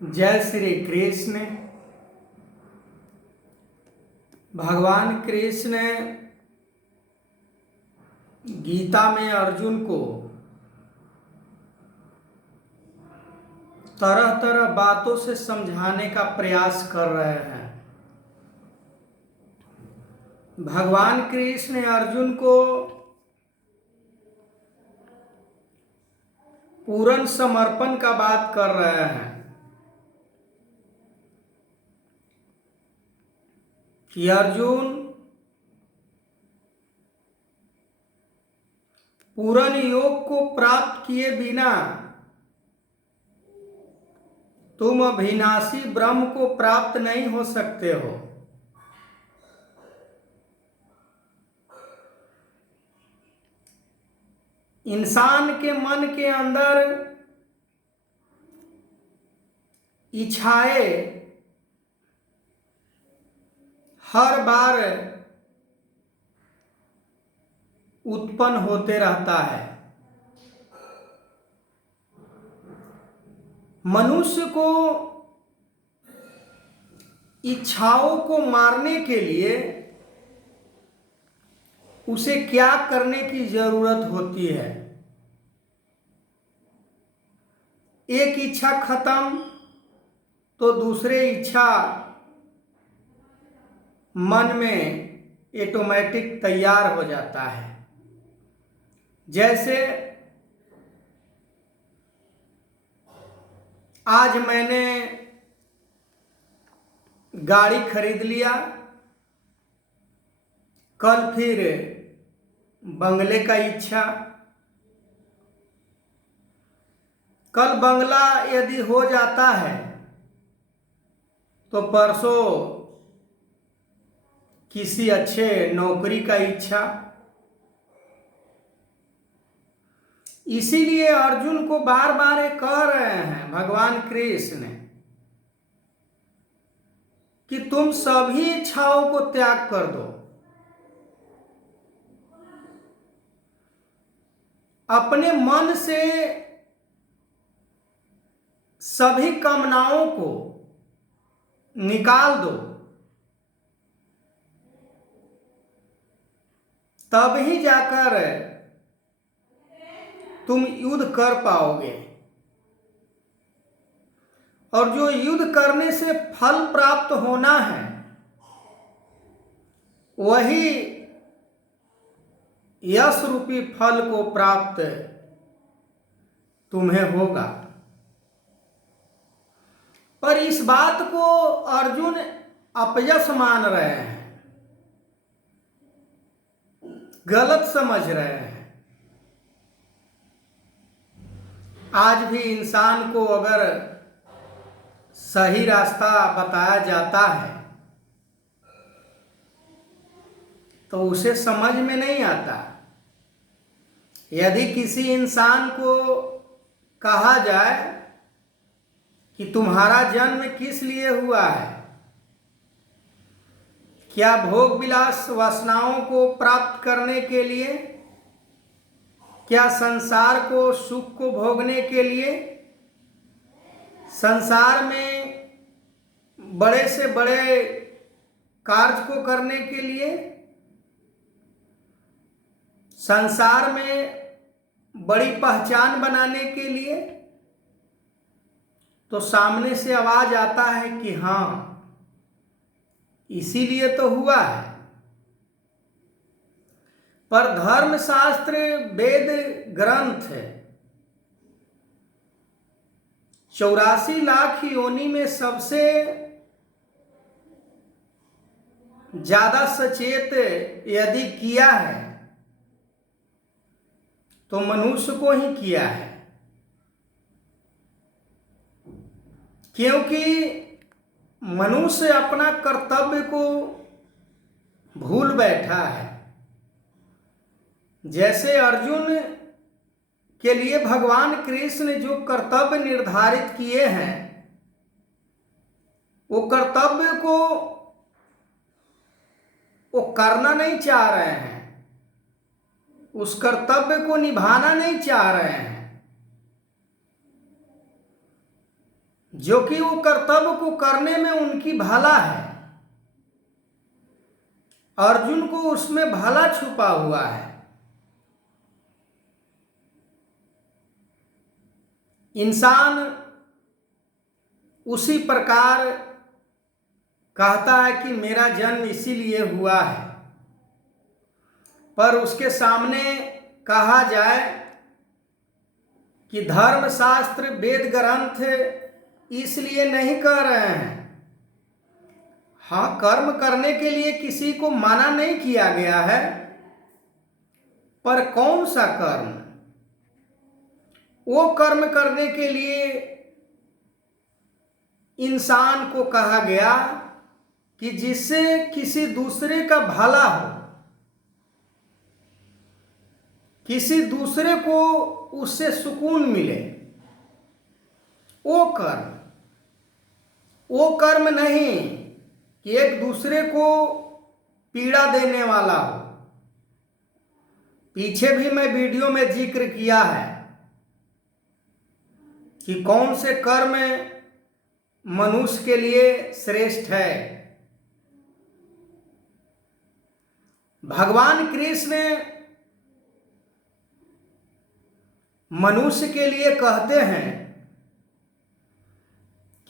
जय श्री कृष्ण। भगवान कृष्ण गीता में अर्जुन को तरह तरह बातों से समझाने का प्रयास कर रहे हैं। भगवान कृष्ण अर्जुन को पूर्ण समर्पण का बात कर रहे हैं कि अर्जुन पूर्ण योग को प्राप्त किए बिना तुम अविनाशी ब्रह्म को प्राप्त नहीं हो सकते हो। इंसान के मन के अंदर इच्छाएं हर बार उत्पन्न होते रहता है। मनुष्य को इच्छाओं को मारने के लिए उसे क्या करने की जरूरत होती है? एक इच्छा खत्म तो दूसरे इच्छा मन में ऑटोमेटिक तैयार हो जाता है। जैसे आज मैंने गाड़ी खरीद लिया, कल फिर बंगले का इच्छा, कल बंगला यदि हो जाता है तो परसों किसी अच्छे नौकरी का इच्छा। इसीलिए अर्जुन को बार बार ये कह रहे हैं भगवान कृष्ण कि तुम सभी इच्छाओं को त्याग कर दो, अपने मन से सभी कामनाओं को निकाल दो, तब ही जाकर तुम युद्ध कर पाओगे। और जो युद्ध करने से फल प्राप्त होना है वही यश रूपी फल को प्राप्त तुम्हें होगा। पर इस बात को अर्जुन अपयश मान रहे हैं, गलत समझ रहे हैं। आज भी इंसान को अगर सही रास्ता बताया जाता है तो उसे समझ में नहीं आता। यदि किसी इंसान को कहा जाए कि तुम्हारा जन्म किस लिए हुआ है, क्या भोग विलास वासनाओं को प्राप्त करने के लिए, क्या संसार को सुख को भोगने के लिए, संसार में बड़े से बड़े कार्य को करने के लिए, संसार में बड़ी पहचान बनाने के लिए, तो सामने से आवाज आता है कि हाँ इसीलिए तो हुआ है। पर धर्मशास्त्र वेद ग्रंथ 84 लाख योनि में सबसे ज्यादा सचेत यदि किया है तो मनुष्य को ही किया है, क्योंकि मनुष्य अपना कर्तव्य को भूल बैठा है। जैसे अर्जुन के लिए भगवान कृष्ण जो कर्तव्य निर्धारित किए हैं वो कर्तव्य को वो करना नहीं चाह रहे हैं, उस कर्तव्य को निभाना नहीं चाह रहे हैं। जो कि वो कर्तव्य को करने में उनकी भला है। अर्जुन को उसमें भला छुपा हुआ है। इंसान उसी प्रकार कहता है कि मेरा जन्म इसीलिए हुआ है, पर उसके सामने कहा जाए कि धर्मशास्त्र वेद ग्रंथ इसलिए नहीं कह रहे हैं। हाँ, कर्म करने के लिए किसी को मना नहीं किया गया है, पर कौन सा कर्म? वो कर्म करने के लिए इंसान को कहा गया कि जिससे किसी दूसरे का भला हो, किसी दूसरे को उससे सुकून मिले। वो कर्म नहीं कि एक दूसरे को पीड़ा देने वाला हो। पीछे भी मैं वीडियो में जिक्र किया है कि कौन से कर्म मनुष्य के लिए श्रेष्ठ है। भगवान कृष्ण मनुष्य के लिए कहते हैं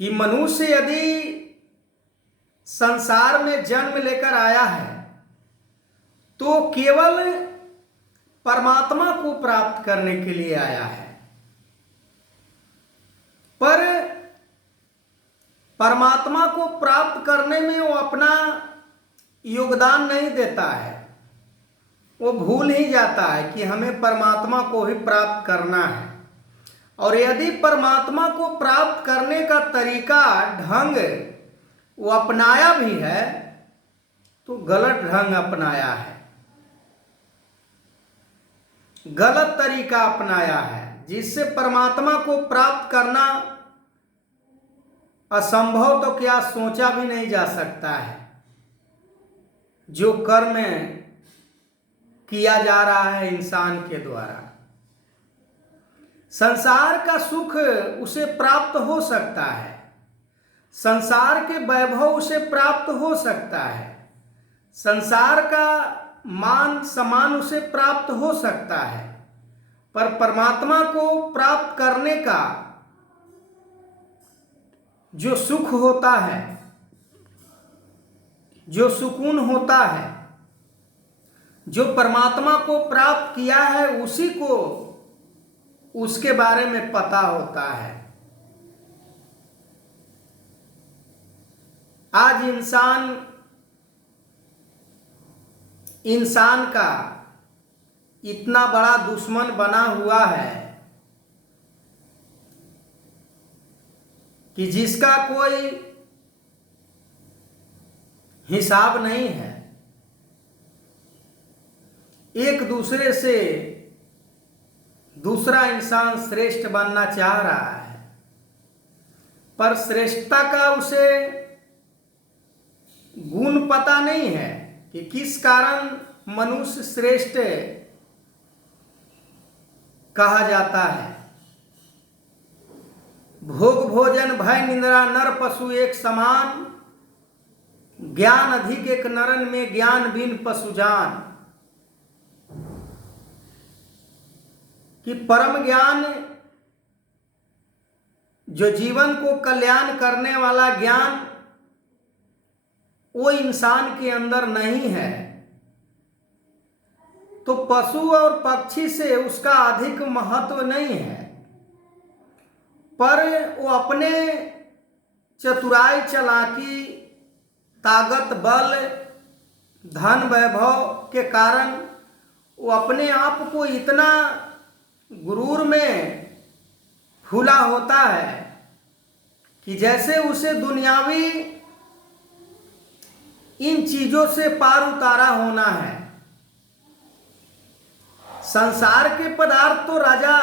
कि मनुष्य यदि संसार में जन्म लेकर आया है तो केवल परमात्मा को प्राप्त करने के लिए आया है, पर परमात्मा को प्राप्त करने में वो अपना योगदान नहीं देता है। वो भूल ही जाता है कि हमें परमात्मा को ही प्राप्त करना है। और यदि परमात्मा को प्राप्त करने का तरीका ढंग वो अपनाया भी है तो गलत ढंग अपनाया है, गलत तरीका अपनाया है, जिससे परमात्मा को प्राप्त करना असंभव तो क्या सोचा भी नहीं जा सकता है। जो कर्म किया जा रहा है इंसान के द्वारा, संसार का सुख उसे प्राप्त हो सकता है, संसार के वैभव उसे प्राप्त हो सकता है, संसार का मान सम्मान उसे प्राप्त हो सकता है, पर परमात्मा को प्राप्त करने का जो सुख होता है, जो सुकून होता है, जो परमात्मा को प्राप्त किया है उसी को उसके बारे में पता होता है। आज इंसान का इतना बड़ा दुश्मन बना हुआ है कि जिसका कोई हिसाब नहीं है। एक दूसरे से दूसरा इंसान श्रेष्ठ बनना चाह रहा है, पर श्रेष्ठता का उसे गुण पता नहीं है कि किस कारण मनुष्य श्रेष्ठ कहा जाता है। भोग भोजन भय निंद्रा नर पशु एक समान, ज्ञान अधिक एक नरन में ज्ञान बिन पशु जान। कि परम ज्ञान, जो जीवन को कल्याण करने वाला ज्ञान, वो इंसान के अंदर नहीं है, तो पशु और पक्षी से उसका अधिक महत्व नहीं है। पर वो अपने चतुराई चालाकी ताकत बल धन वैभव के कारण वो अपने आप को इतना गुरूर में फूला होता है कि जैसे उसे दुनियावी इन चीजों से पार उतारा होना है। संसार के पदार्थ तो राजा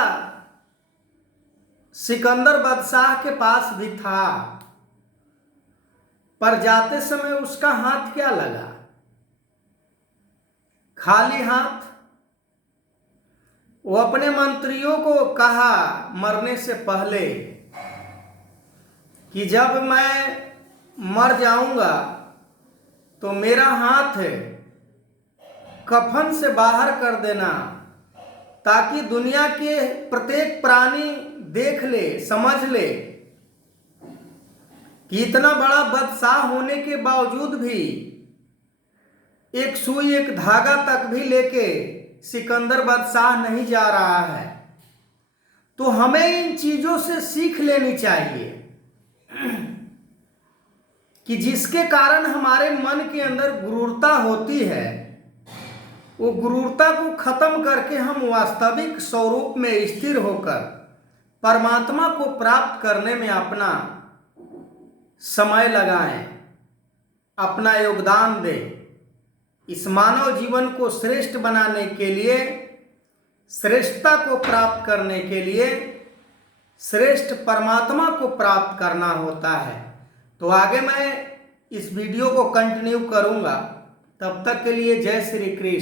सिकंदर बादशाह के पास भी था, पर जाते समय उसका हाथ क्या लगा? खाली हाथ। वो अपने मंत्रियों को कहा मरने से पहले कि जब मैं मर जाऊंगा तो मेरा हाथ कफन से बाहर कर देना, ताकि दुनिया के प्रत्येक प्राणी देख ले, समझ ले कि इतना बड़ा बादशाह होने के बावजूद भी एक सुई एक धागा तक भी लेके सिकंदर बादशाह नहीं जा रहा है। तो हमें इन चीजों से सीख लेनी चाहिए कि जिसके कारण हमारे मन के अंदर गुरूरता होती है, वो गुरूरता को खत्म करके हम वास्तविक स्वरूप में स्थिर होकर परमात्मा को प्राप्त करने में अपना समय लगाएं, अपना योगदान दें। इस मानव जीवन को श्रेष्ठ बनाने के लिए, श्रेष्ठता को प्राप्त करने के लिए श्रेष्ठ परमात्मा को प्राप्त करना होता है। तो आगे मैं इस वीडियो को कंटिन्यू करूंगा। तब तक के लिए जय श्री कृष्ण।